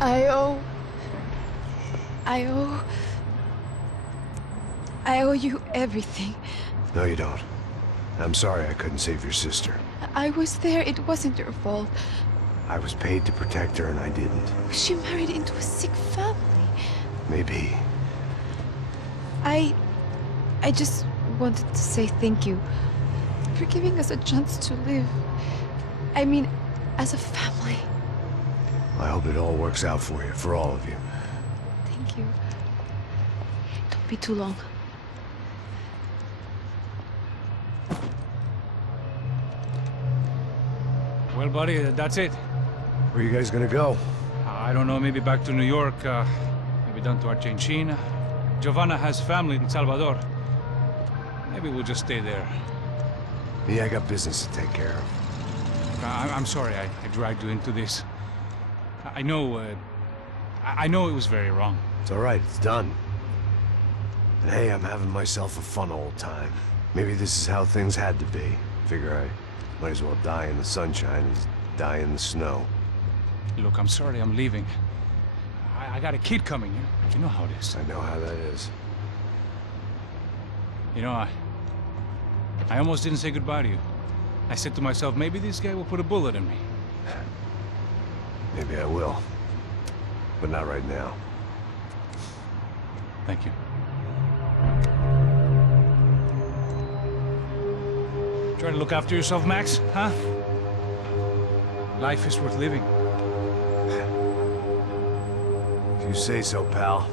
I owe... I owe... I owe you everything. No, you don't. I'm sorry I couldn't save your sister. I was there. It wasn't your fault. I was paid to protect her and I didn't. She married into a sick family. Maybe. I just wanted to say thank you for giving us a chance to live. I mean, as a family. I hope it all works out for you, for all of you. Thank you. Don't be too long. Well, buddy, that's it. Where are you guys gonna go? I don't know, maybe back to New York, maybe down to Argentina. Giovanna has family in Salvador. Maybe we'll just stay there. Me, I got business to take care of. I'm sorry I dragged you into this. I know it was very wrong. It's all right, it's done. And hey, I'm having myself a fun old time. Maybe this is how things had to be. Figure I might as well die in the sunshine as die in the snow. Look, I'm sorry I'm leaving. I got a kid coming. You know how it is. I know how that is. You know, I almost didn't say goodbye to you. I said to myself, maybe this guy will put a bullet in me. Maybe I will. But not right now. Thank you. Try to look after yourself, Max, huh? Life is worth living. If you say so, pal.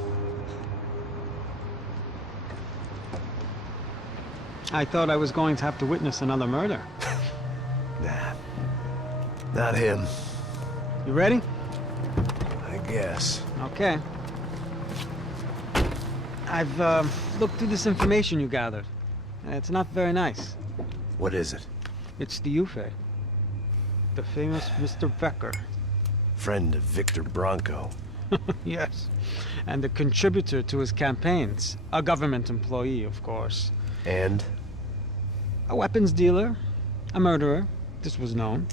I thought I was going to have to witness another murder. Nah. Not him. You ready? I guess. Okay. I've looked through this information you gathered. It's not very nice. What is it? It's the Ufe. The famous Mr. Becker. Friend of Victor Bronco. Yes. And a contributor to his campaigns. A government employee, of course. And? A weapons dealer. A murderer. This was known.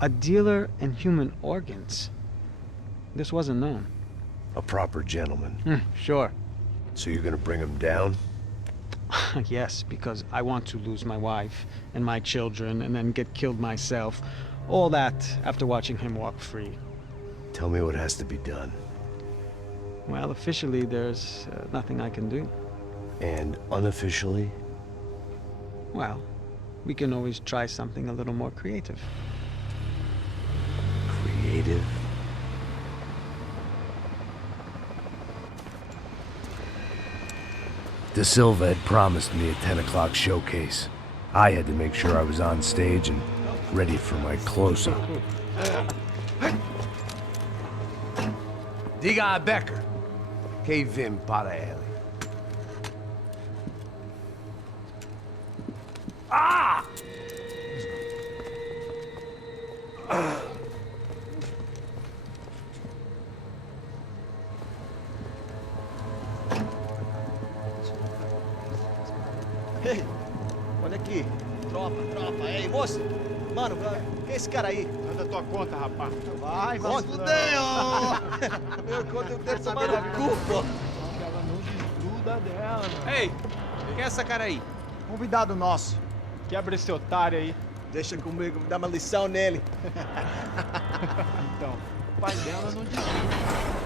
A dealer in human organs. This wasn't known. A proper gentleman. Sure. So you're gonna bring him down? Yes, because I want to lose my wife and my children and then get killed myself. All that after watching him walk free. Tell me what has to be done. Well, officially, there's nothing I can do. And unofficially? Well, we can always try something a little more creative. Creative? De Silva had promised me a 10 o'clock showcase. I had to make sure I was on stage and ready for my close-up. Diga a Becker. Que vim para ele. Ah! Ei, olha aqui. Tropa. Ei, moço. Mano, quem é esse cara aí? Manda tua conta, rapaz. Vai, fudeu! Meu conta eu quero saber no cu, pô. Ela não desgruda dela, mano. Ei, quem é essa cara aí? Convidado nosso. Quebra esse otário aí. Deixa comigo, dá uma lição nele. Então, o pai dela não desgruda.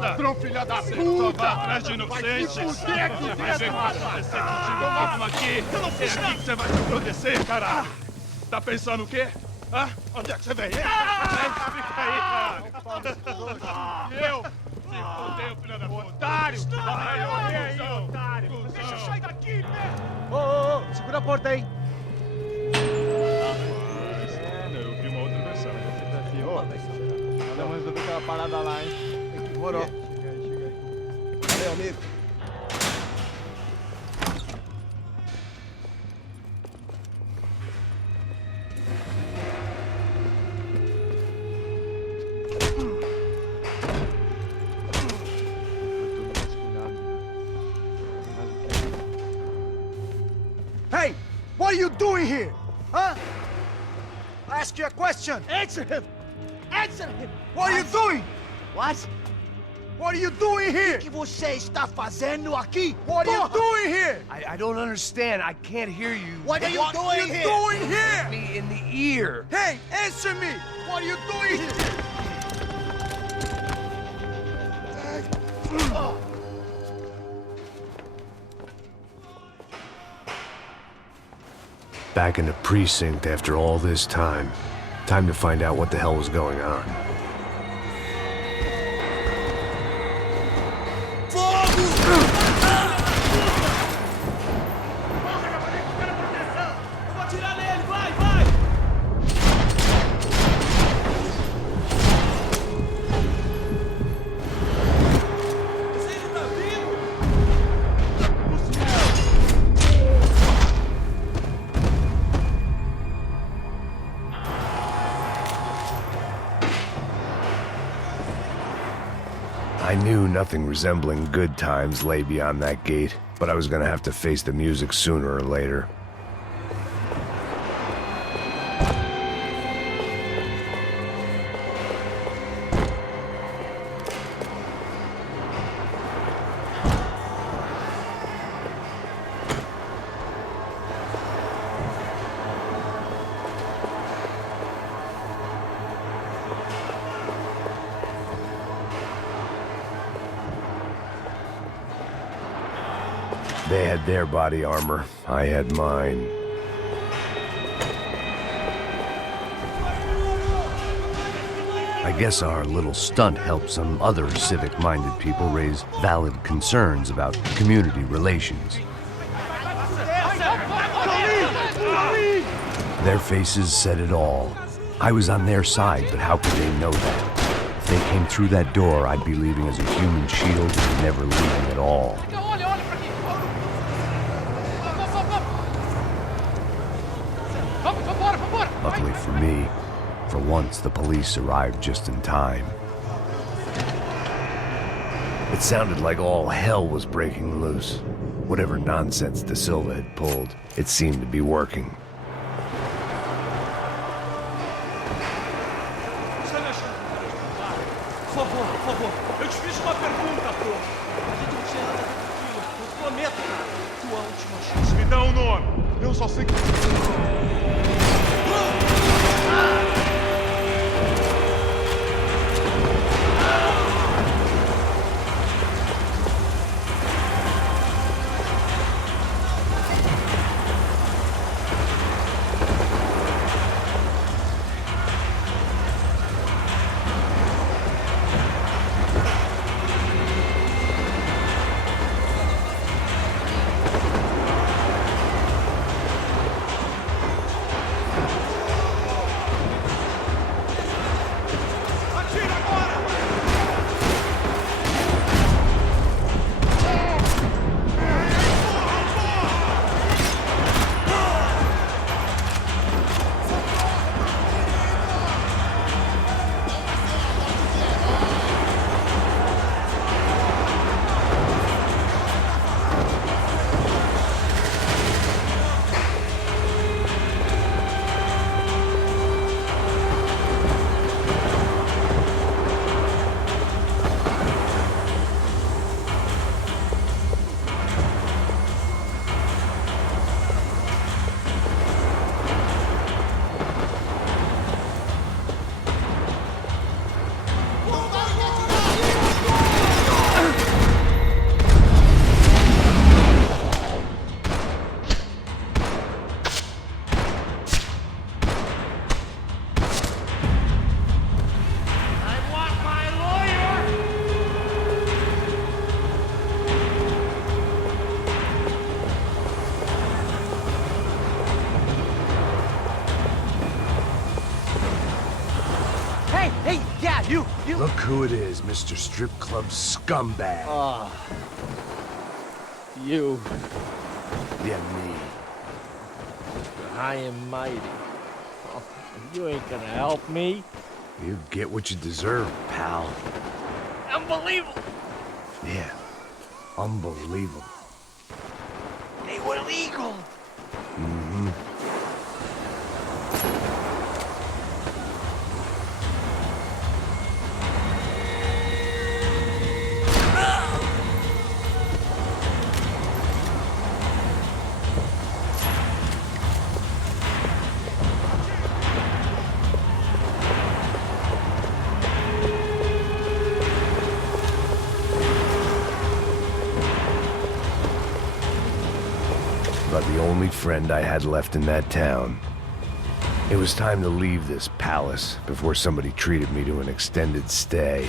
Ladrão, filha da puta! Vai atrás de inocentes! Vai ver o que vai acontecer contigo mesmo aqui! É aqui que você vai se proteger, cara! Tá pensando o quê? Hã? Onde é que você vem? Fica aí, cara! Eu? Se fodeu, filha da puta! Otário! Vai, olha aí, otário! Deixa eu sair daqui, né? Ô, segura a porta aí. Eu vi uma outra versão. Ela resolveu aquela parada lá, hein? Demorou. Chega aí. Valeu, amigo. ask you a question. Answer him. Answer him. What are you doing? What? What are you doing here? O que você está fazendo aqui? What are you doing here? I don't understand. I can't hear you. What are you What are doing you here? doing here? Me in the ear. Hey, answer me! What are you doing here? Back in the precinct after all this time. Time to find out what the hell was going on. I knew nothing resembling good times lay beyond that gate, but I was gonna have to face the music sooner or later. They had their body armor. I had mine. I guess our little stunt helped some other civic-minded people raise valid concerns about community relations. Their faces said it all. I was on their side, but how could they know that? If they came through that door, I'd be leaving as a human shield and never leaving at all. Luckily for me, for once the police arrived just in time. It sounded like all hell was breaking loose. Whatever nonsense De Silva had pulled, it seemed to be working. Por favor. Eu te fiz uma pergunta, pô. A gente não tinha nada daquilo. Eu prometo, cara. Tua última chance. Me dá um nome. Eu só sei que... Look who it is, Mr. Strip Club Scumbag. You, Yeah, me. high and mighty. Oh, you ain't gonna help me. You get what you deserve, pal. Unbelievable. Yeah, unbelievable. They were legal. about the only friend I had left in that town. It was time to leave this palace before somebody treated me to an extended stay.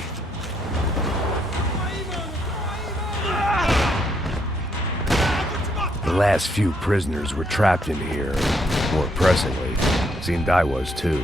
The last few prisoners were trapped in here. More pressingly, seemed I was too.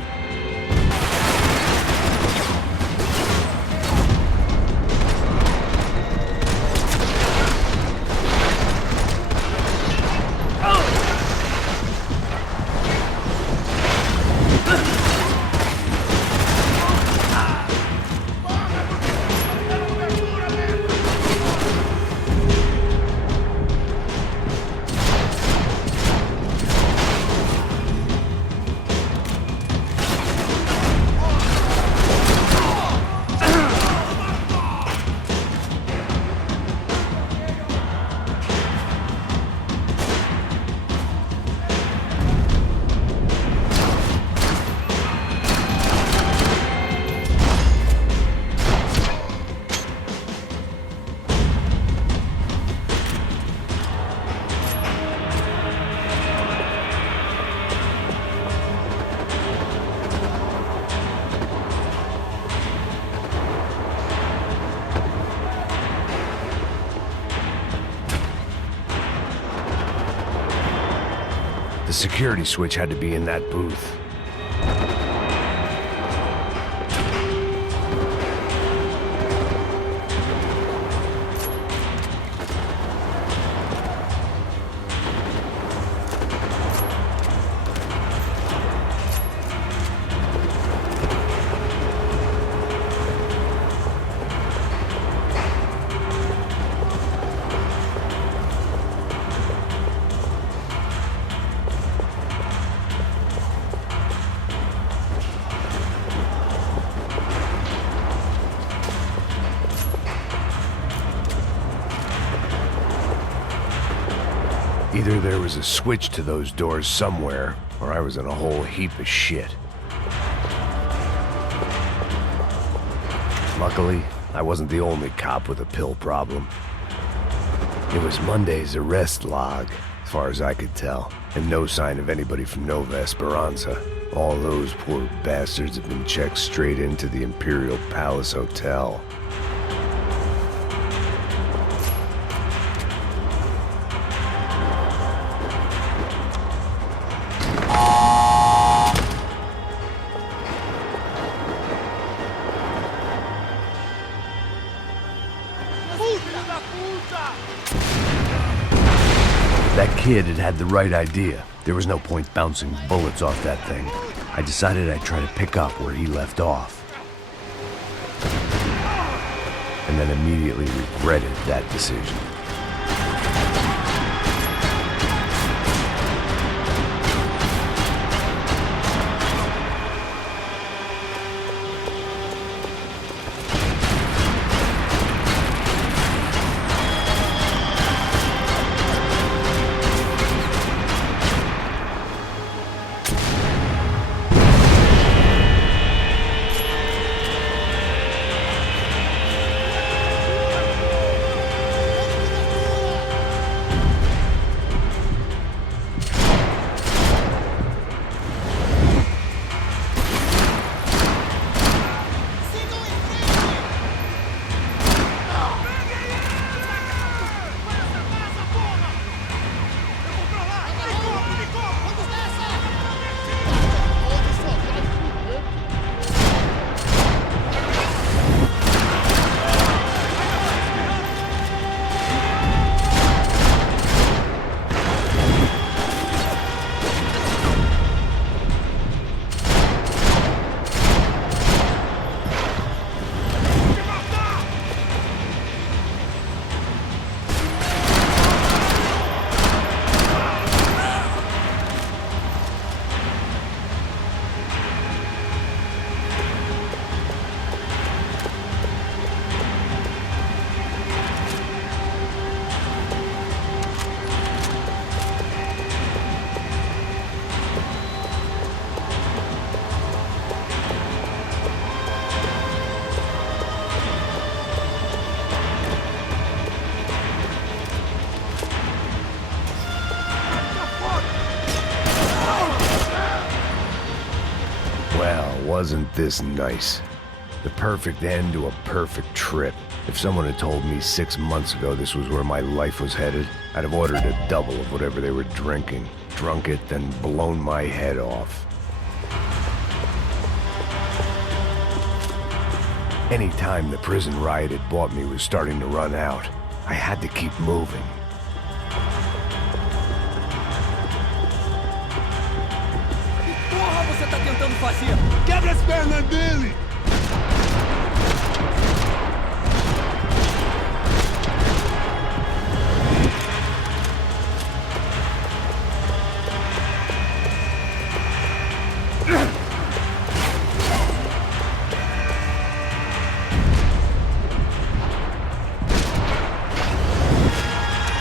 The security switch had to be in that booth. Either there was a switch to those doors somewhere, or I was in a whole heap of shit. Luckily, I wasn't the only cop with a pill problem. It was Monday's arrest log, as far as I could tell, and no sign of anybody from Nova Esperanza. All those poor bastards have been checked straight into the Imperial Palace Hotel. That kid had had the right idea. There was no point bouncing bullets off that thing. I decided I'd try to pick up where he left off. And then immediately regretted that decision. wasn't this nice. The perfect end to a perfect trip. If someone had told me 6 months ago this was where my life was headed, I'd have ordered a double of whatever they were drinking, drunk it, then blown my head off. Any time the prison riot had bought me was starting to run out. I had to keep moving. Porra, você tá tentando fazer? Quebra as pernas dele!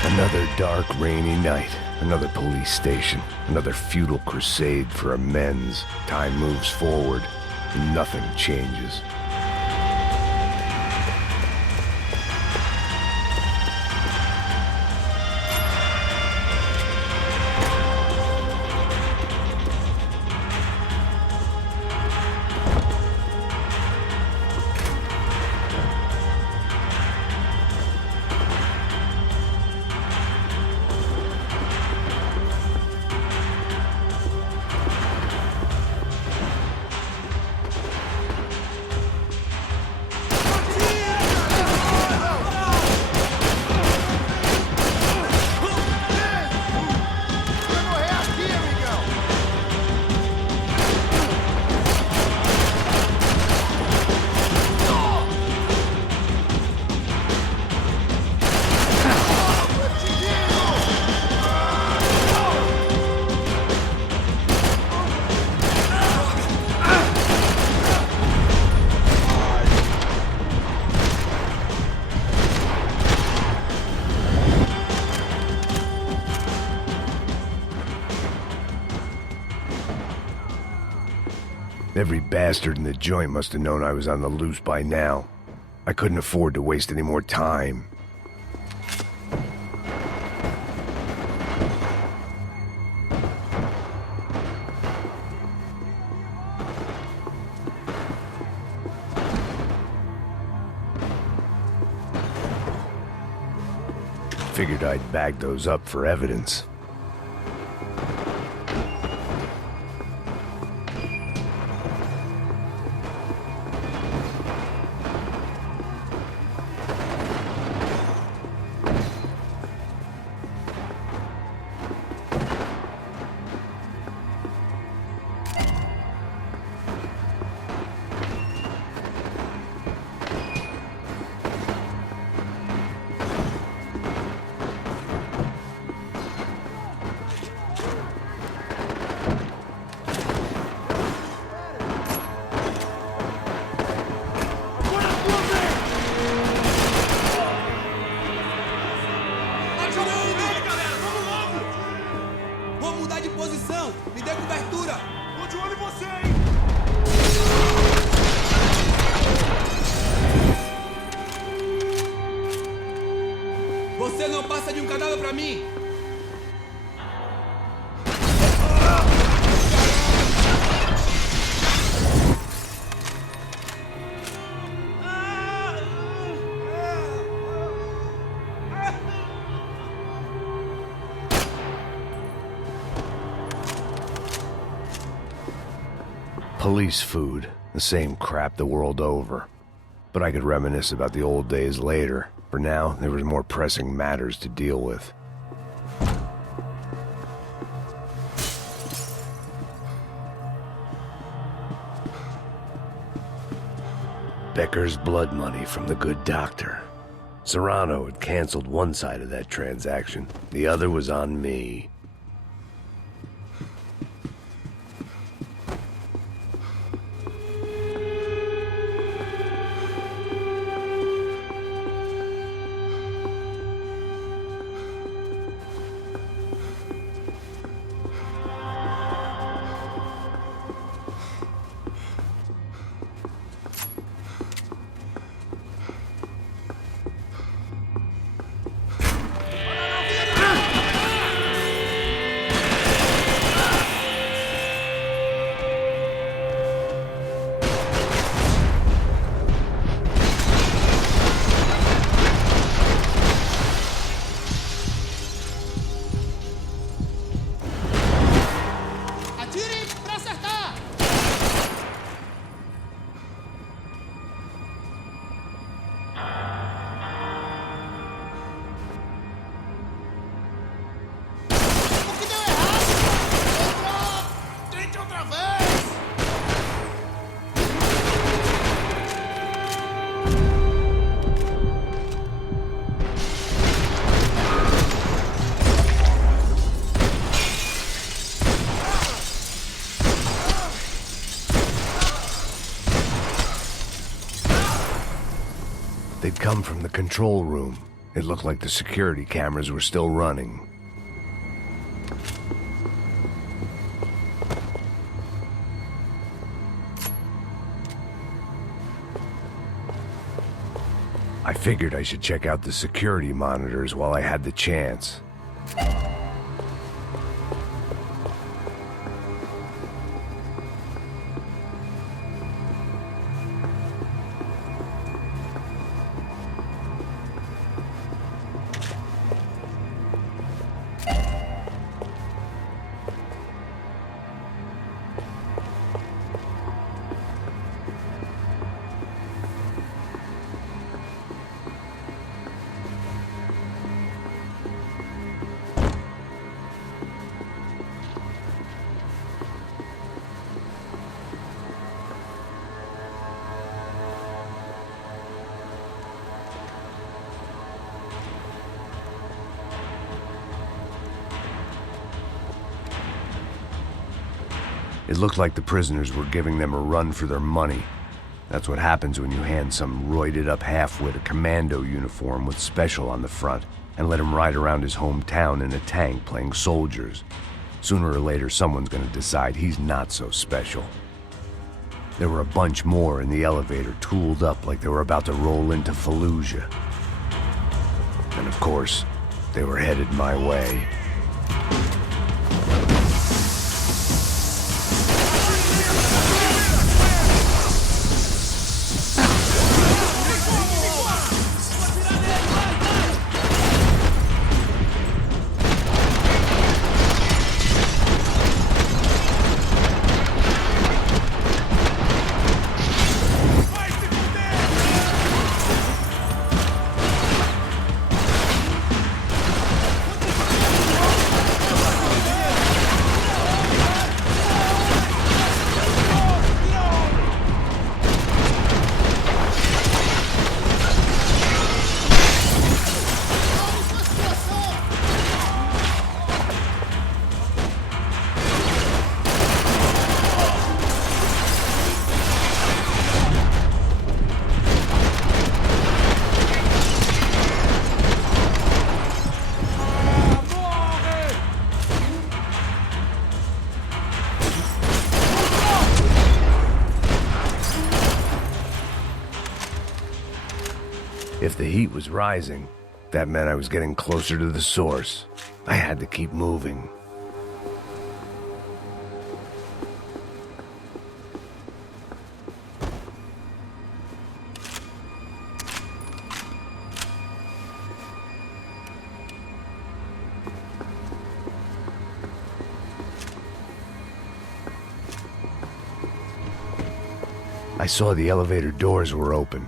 Another dark, rainy night. Another police station. Another futile crusade for amends. Time moves forward, and nothing changes. Every bastard in the joint must have known I was on the loose by now. I couldn't afford to waste any more time. Figured I'd bag those up for evidence. Você não passa de cadáver pra mim! Police food, the same crap the world over. But I could reminisce about the old days later. For now, there was more pressing matters to deal with. Becker's blood money from the good doctor. Serrano had canceled one side of that transaction. The other was on me. They'd come from the control room. It looked like the security cameras were still running. I figured I should check out the security monitors while I had the chance. It looked like the prisoners were giving them a run for their money. That's what happens when you hand some roided-up halfwit a commando uniform with special on the front and let him ride around his hometown in a tank playing soldiers. Sooner or later, someone's gonna decide he's not so special. There were a bunch more in the elevator, tooled up like they were about to roll into Fallujah. And of course, they were headed my way. If the heat was rising, that meant I was getting closer to the source. I had to keep moving. I saw the elevator doors were open.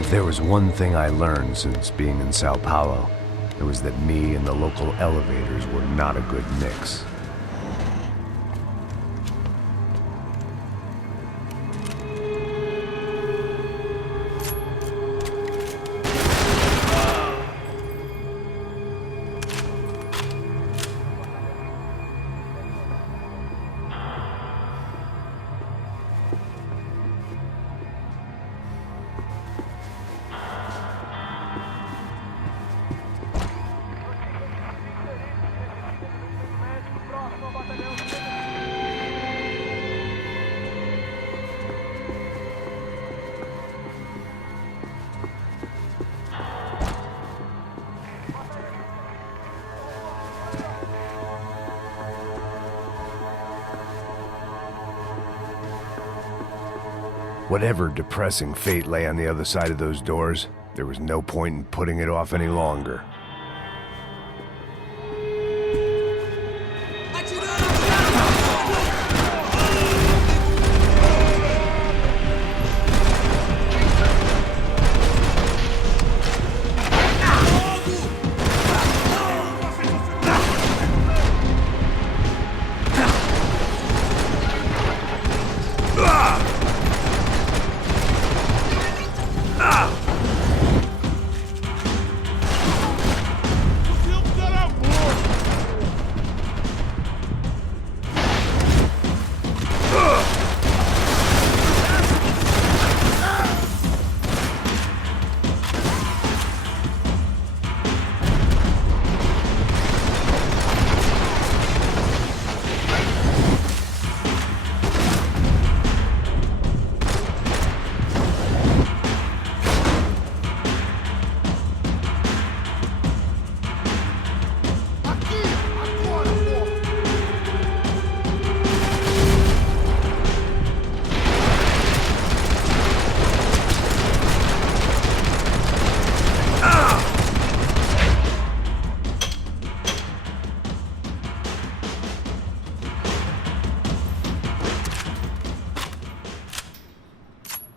If there was one thing I learned since being in Sao Paulo, it was that me and the local elevators were not a good mix. Whatever depressing fate lay on the other side of those doors, there was no point in putting it off any longer.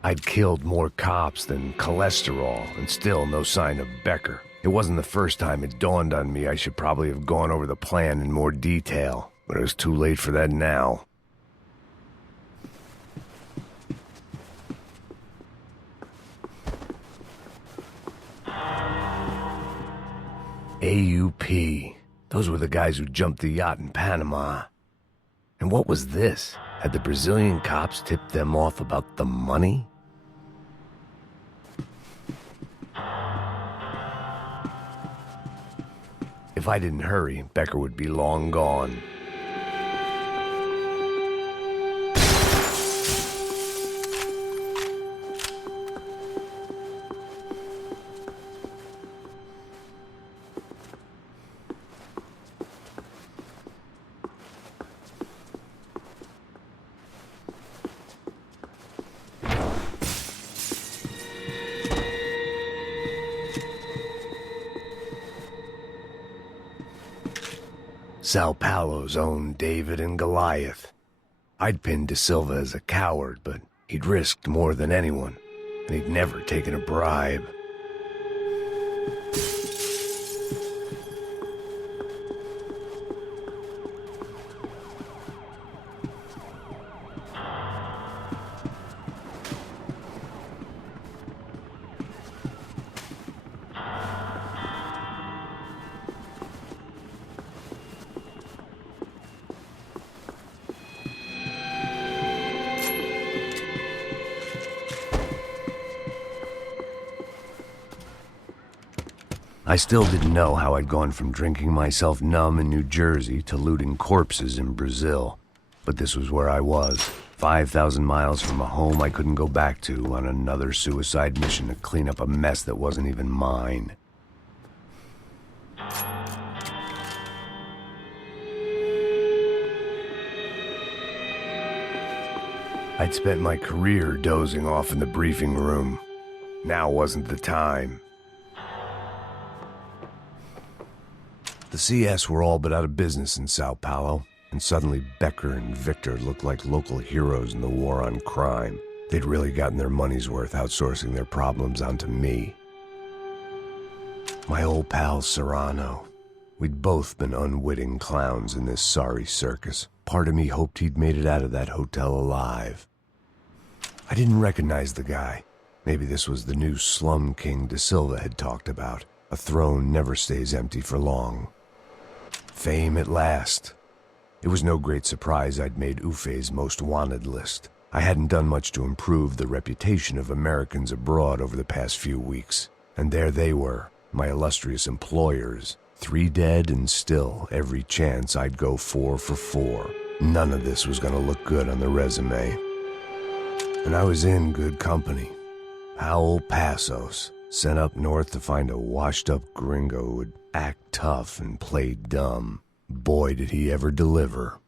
I'd killed more cops than cholesterol, and still no sign of Becker. It wasn't the first time it dawned on me I should probably have gone over the plan in more detail, but it was too late for that now. AUP. Those were the guys who jumped the yacht in Panama. And what was this? Had the Brazilian cops tipped them off about the money? If I didn't hurry, Becker would be long gone. Sao Paulo's own David and Goliath. I'd pinned De Silva as a coward, but he'd risked more than anyone, and he'd never taken a bribe. I still didn't know how I'd gone from drinking myself numb in New Jersey to looting corpses in Brazil. But this was where I was, 5,000 miles from a home I couldn't go back to, on another suicide mission to clean up a mess that wasn't even mine. I'd spent my career dozing off in the briefing room. Now wasn't the time. The CS were all but out of business in Sao Paulo, and suddenly Becker and Victor looked like local heroes in the war on crime. They'd really gotten their money's worth outsourcing their problems onto me. My old pal Serrano. We'd both been unwitting clowns in this sorry circus. Part of me hoped he'd made it out of that hotel alive. I didn't recognize the guy. Maybe this was the new slum king De Silva had talked about. A throne never stays empty for long. Fame at last. It was no great surprise I'd made Ufe's most wanted list. I hadn't done much to improve the reputation of Americans abroad over the past few weeks. And there they were, my illustrious employers. 3 dead and still every chance I'd go 4 for 4. None of this was gonna look good on the resume. And I was in good company. Howell Passos, sent up north to find a washed-up gringo who would act tough and play dumb. Boy, did he ever deliver.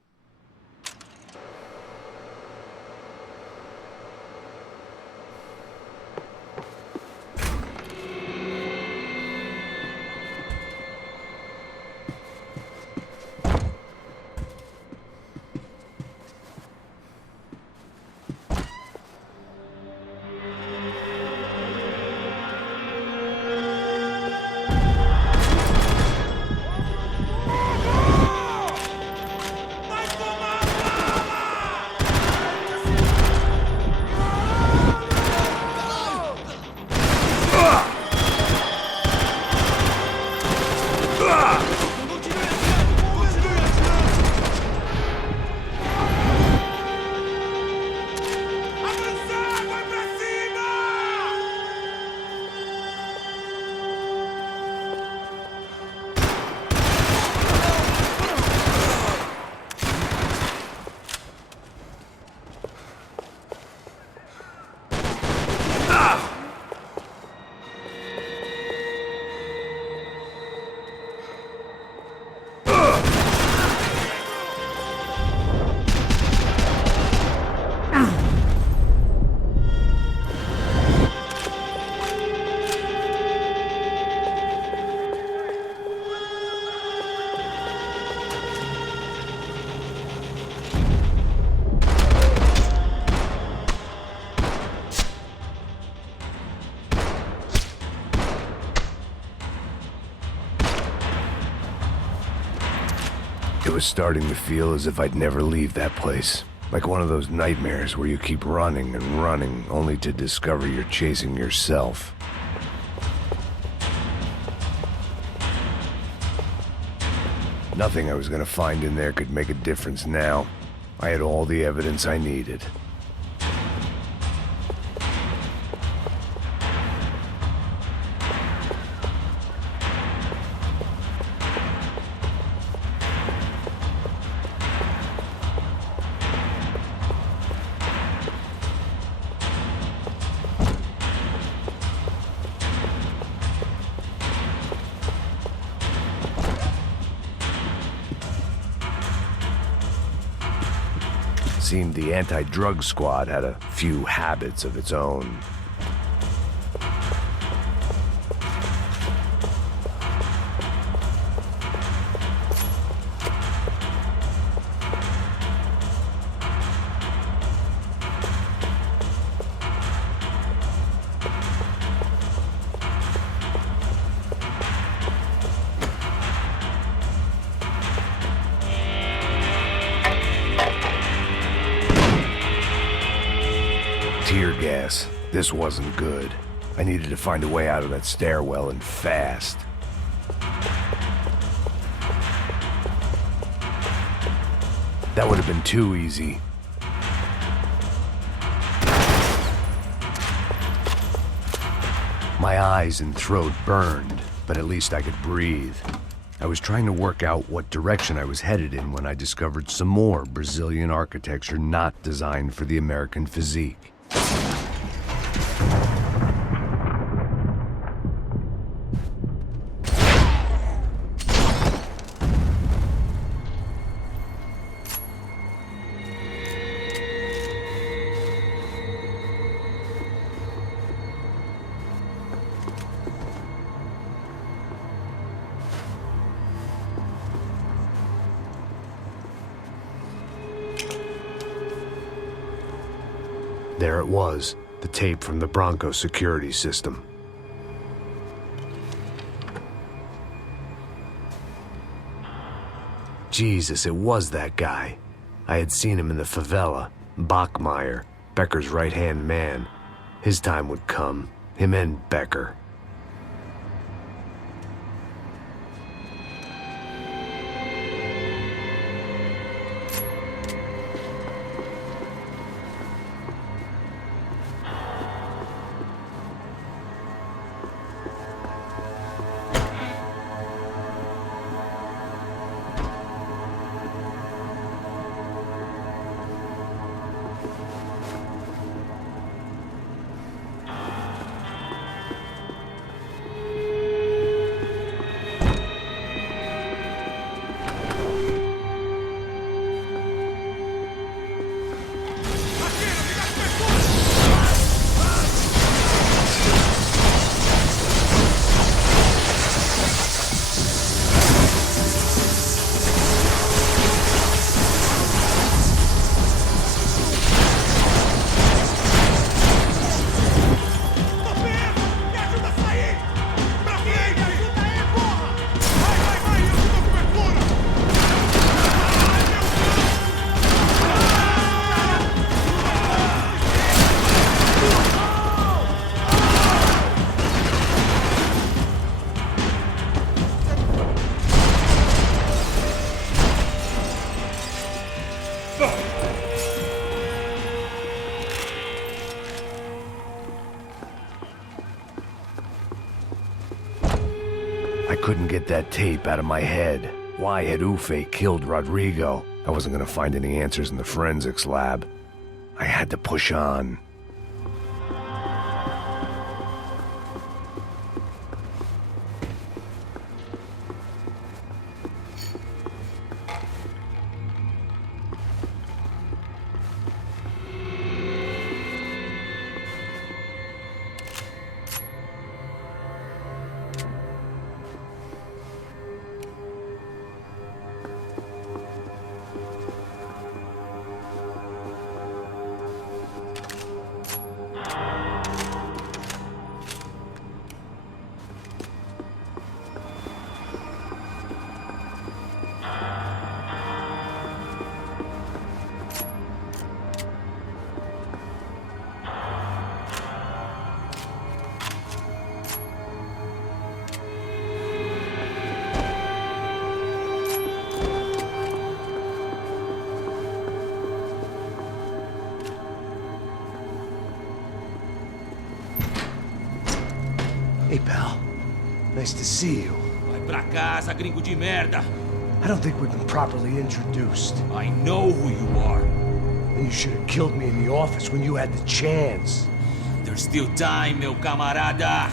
was starting to feel as if I'd never leave that place. Like one of those nightmares where you keep running and running, only to discover you're chasing yourself. Nothing I was gonna find in there could make a difference now. I had all the evidence I needed. Seemed the anti-drug squad had a few habits of its own. Tear gas. This wasn't good. I needed to find a way out of that stairwell, and fast. That would have been too easy. My eyes and throat burned, but at least I could breathe. I was trying to work out what direction I was headed in when I discovered some more Brazilian architecture not designed for the American physique. There it was, the tape from the Bronco security system. Jesus, it was that guy. I had seen him in the favela. Bachmeyer, Becker's right-hand man. His time would come. Him and Becker. I couldn't get that tape out of my head. Why had Ufe killed Rodrigo? I wasn't gonna find any answers in the forensics lab. I had to push on. Hey, pal. Nice to see you. Vai pra casa, gringo de merda. I don't think we've been properly introduced. I know who you are. And you should have killed me in the office when you had the chance. There's still time, meu camarada.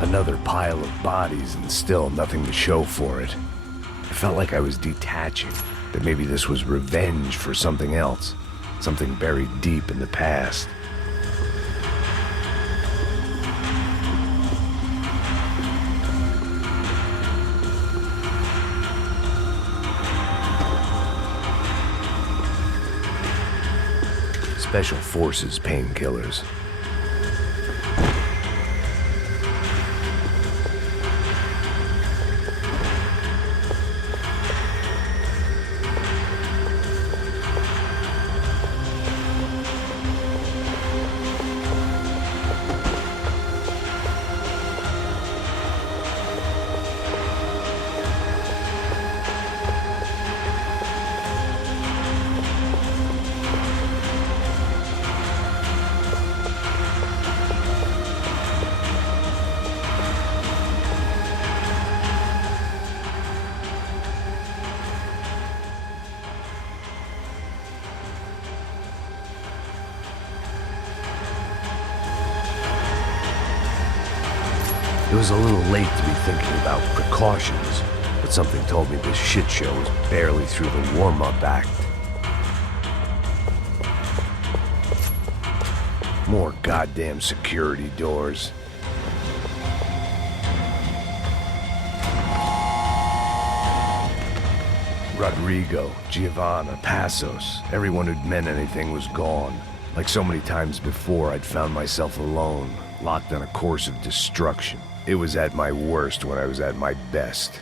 Another pile of bodies and still nothing to show for it. I felt like I was detaching, that maybe this was revenge for something else, something buried deep in the past. Special Forces painkillers. It was a little late to be thinking about precautions, but something told me this shit show was barely through the warm-up act. More goddamn security doors. Rodrigo, Giovanna, Passos, everyone who'd meant anything was gone. Like so many times before, I'd found myself alone, locked on a course of destruction. It was at my worst when I was at my best.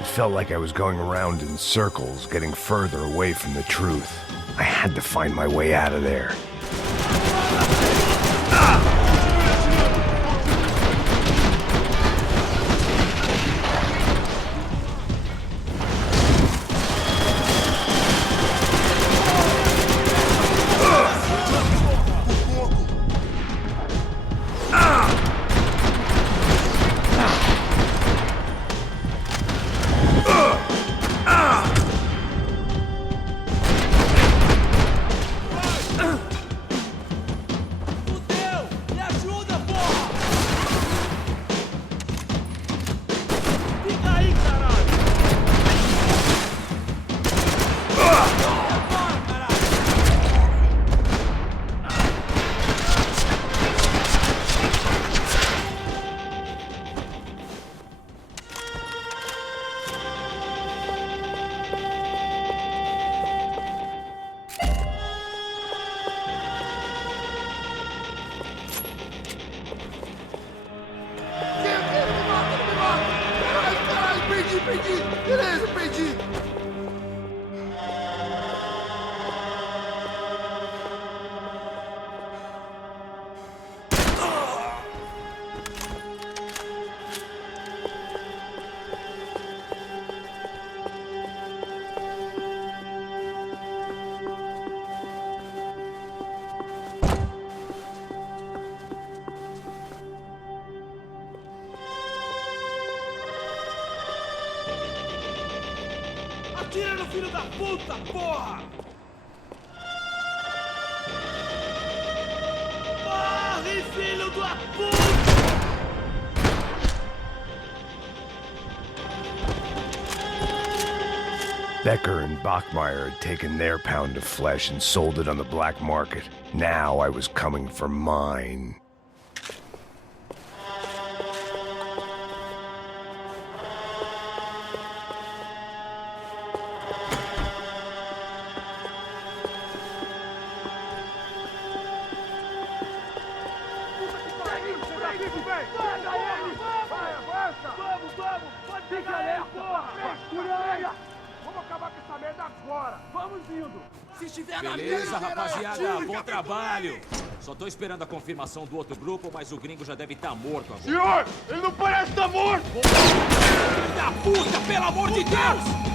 It felt like I was going around in circles, getting further away from the truth. I had to find my way out of there. Beleza, perdi! Atira no filho da puta, porra! Morre, filho da puta! Becker and Bachmeyer had taken their pound of flesh and sold it on the black market. Now I was coming for mine. Beleza, rapaziada, bom trabalho. Só tô esperando a confirmação do outro grupo, mas o gringo já deve estar morto agora. Senhor, ele não parece estar morto! Filho da puta, pelo amor de Deus!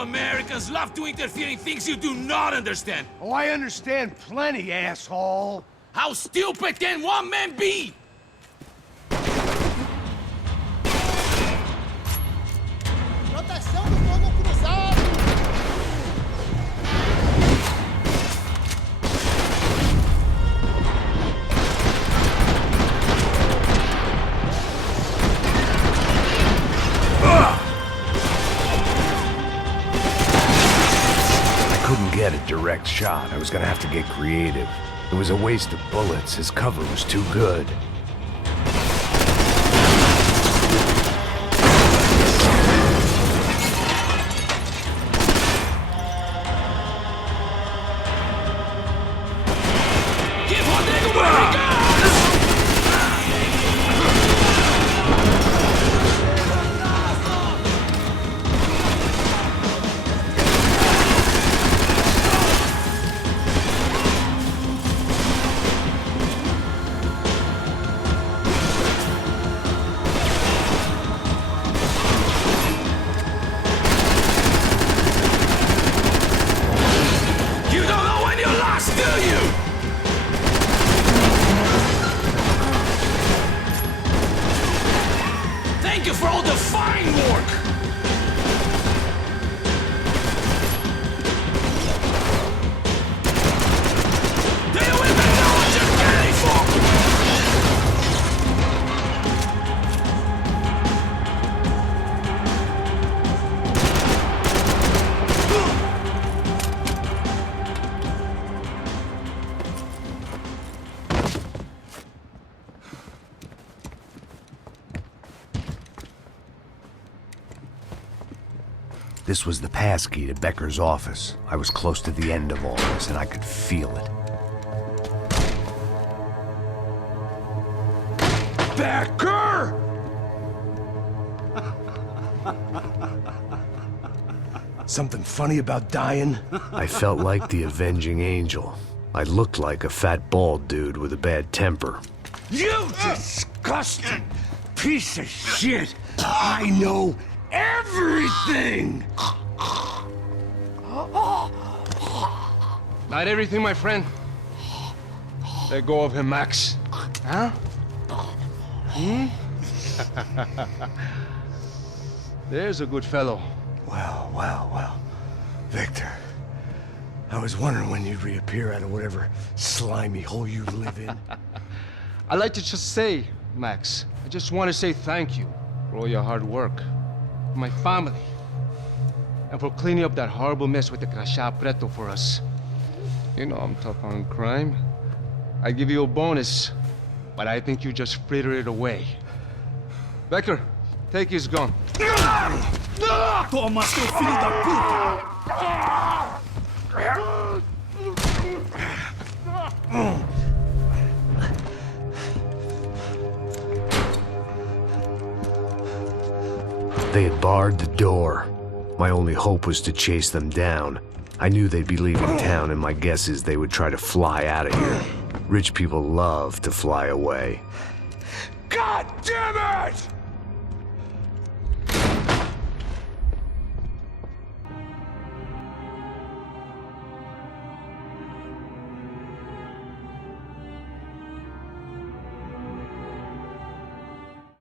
Americans love to interfere in things you do not understand. Oh, I understand plenty, asshole. How stupid can one man be? Proteção do fogo cruzado! direct shot. I was gonna have to get creative. It was a waste of bullets. His cover was too good. Thank you for all the fine work! Do you even know what you're getting for? This was the passkey to Becker's office. I was close to the end of all this, and I could feel it. Becker! Something funny about dying? I felt like the avenging angel. I looked like a fat bald dude with a bad temper. You disgusting piece of shit! I know everything! Not everything, my friend. Let go of him, Max. Huh? There's a good fellow. Well, well, well. Victor, I was wondering when you'd reappear out of whatever slimy hole you live in. I'd like to just say, Max, I just want to say thank you for all your hard work, for my family, and for cleaning up that horrible mess with the Crachá Preto for us. You know I'm tough on crime. I give you a bonus, but I think you just frittered it away. Becker, take his gun. Toma, seu filho da They had barred the door. My only hope was to chase them down. I knew they'd be leaving town, and my guess is they would try to fly out of here. Rich people love to fly away. God damn it!